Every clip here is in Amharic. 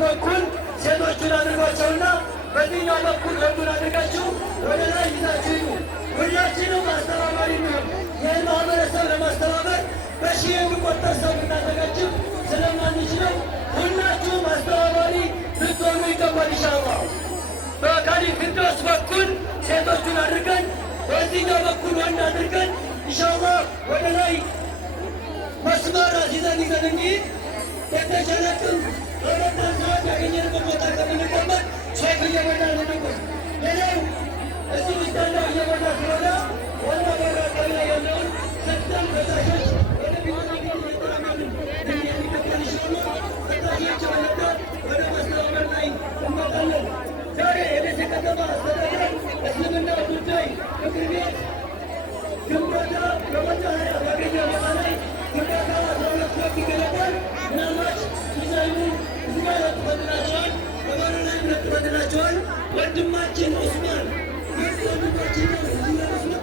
በኩል ሴቶችን አድርጓቸውና በዚህኛው በኩል ወንዱን አድርጋችሁ ወደ ላይ ይዛችሁ ሁላችንም አስተባባሪ ነው። ይህን ማህበረሰብ ለማስተባበር በሺህ የሚቆጠር ሰው ልናዘጋጅም ስለማንችለው ሁላችሁም አስተባባሪ ልትሆኑ ይገባል። ኢንሻአላህ በካሊ ፊርዶስ በኩል ሴቶቹን አድርገን በዚህኛው በኩል ወንድ አድርገን ኢንሻአላህ ወደ ላይ መስመር ይዘን እንሂድ። የተቻለቅም በመጣን ሰዓት ያገኘንበት ቦታ ከምንቀመጥ ሼክ እየበላን እንቆይ። ሌላው እዚህ ውስጥ ያለው እየበላ ስለሆነ ዋና በራ ቀላ ያለውን ሰጥተን በታሾች ወደ ቢሆነ እየተራመድን የሚቀጥል ይሻላል። በታሾች ወለዳ ወደ ማስተባበር ላይ እንመጣለን። ዛሬ የደሴ ከተማ አስተዳደር እስልምና ጉዳይ ምክር ቤት ግንባታ በመናኸሪያ ባገኘ ቦታ ላይ ግንባታ 12 ወቅት ይገነባል። ምናልባት ዲዛይኑ እዚህ ጋር ለጥፈትላቸዋል፣ በባሮ ላይ ለጥፈትላቸዋል። ወንድማችን ኦስማን ይህ ወንድማችን ነው። እዚህ ጋር ኦስማን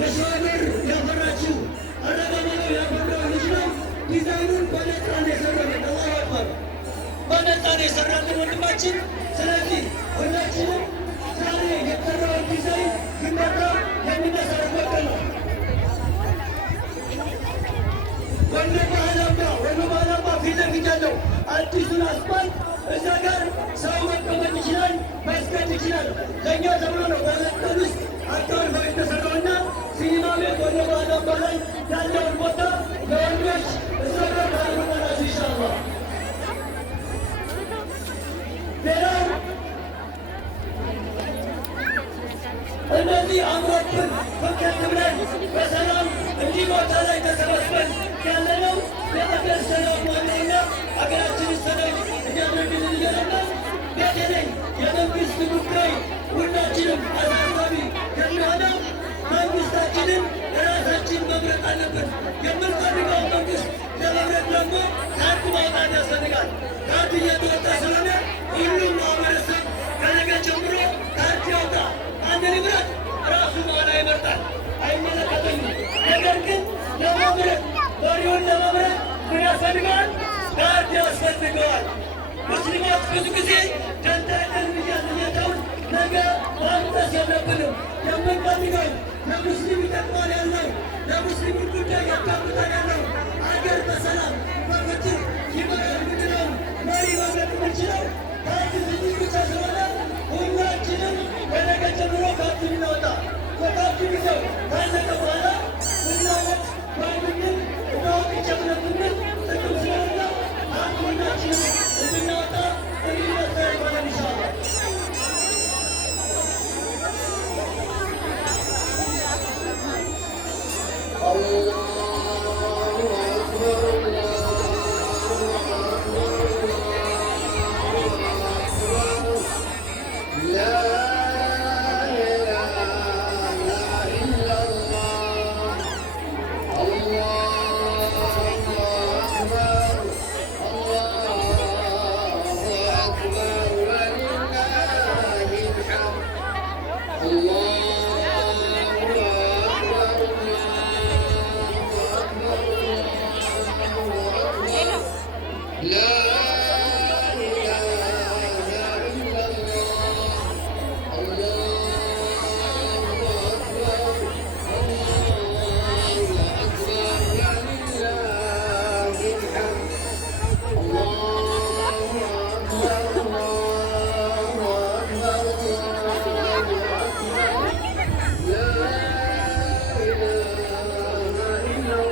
የሸዋበር ያፈራችው አረጋማው ያፈራው ልጅ ነው። ዲዛይኑን በነፃ ነው የሰራልን። አላሁ አክበር። በነፃ ነው የሰራልን ወንድማችን። ስለዚህ ሁላችንም ዛሬ የጠራውን ዲዛይን ግንባታ የሚነሳበት ነው። ወሎ ባህላማ ፊት ለፊት ያለው አዲሱን አስፋልት እዛ ጋር ሰው መቀመጥ ይችላል፣ መስገድ ይችላል። ለእኛ ተብሎ ነው በመጠን ውስጥ አካባቢ የተሰራውና ሲኒማ ቤት ወሎ ባህላማ ላይ ያለውን ቦታ ለወንዶች እዛ ጋር ታደርጉታላችሁ ኢንሻአላህ። ሌላው እነዚህ አምሮብን ፈከት ብለን በሰላም እንዲህ ቦታ ላይ ተሰባስበን ያለነው የአገር ሰላም ዋነኛ አገራችን ሰላም እንዲያደርግልን እየለመን በተለይ የመንግስት ጉዳይ ሁላችንም አሳሳቢ የሚሆነው መንግስታችንን ራሳችን መምረጥ አለብን። የምንፈልገው መንግስት ለመምረጥ ደግሞ ካርድ ማውጣት ያስፈልጋል። ካርድ እየተወጣ ስለሆነ ሁሉም ማህበረሰብ ከነገ ጀምሮ ካርድ ያውጣ። አንድ ንብረት ራሱ በኋላ ይመርጣል፣ አይመለከተኝም። ነገር ግን ለመምረጥ መሪውን ለመምረጥ ምን ያስፈልገዋል? ካርድ ያስፈልገዋል። ሙስሊሞች ብዙ ጊዜ ደንታ እያተውን ነገ ማምጠስ የለብንም። የምንፈልገው ለሙስሊም ይጠቅማል ያለው ለሙስሊም ጉዳይ ያካብታል ያለው አገር በሰላም በፍትህ ይመራል ምንለው መሪ መምረጥ የምንችለው ካርድ ትንሽ ብቻ ስለሆነ ሁላችንም ከነገ ጀምሮ ካርድ እናወጣ። በካርድ ጊዜው ካለቀ በኋላ ምናለት ባይምንም እናወቅ ይቸብለብንን ጥቅም ስለሆነ ካርድ ሁላችንም እንድናወጣ እንዲመጣ ይባላል ኢንሻአላህ። لا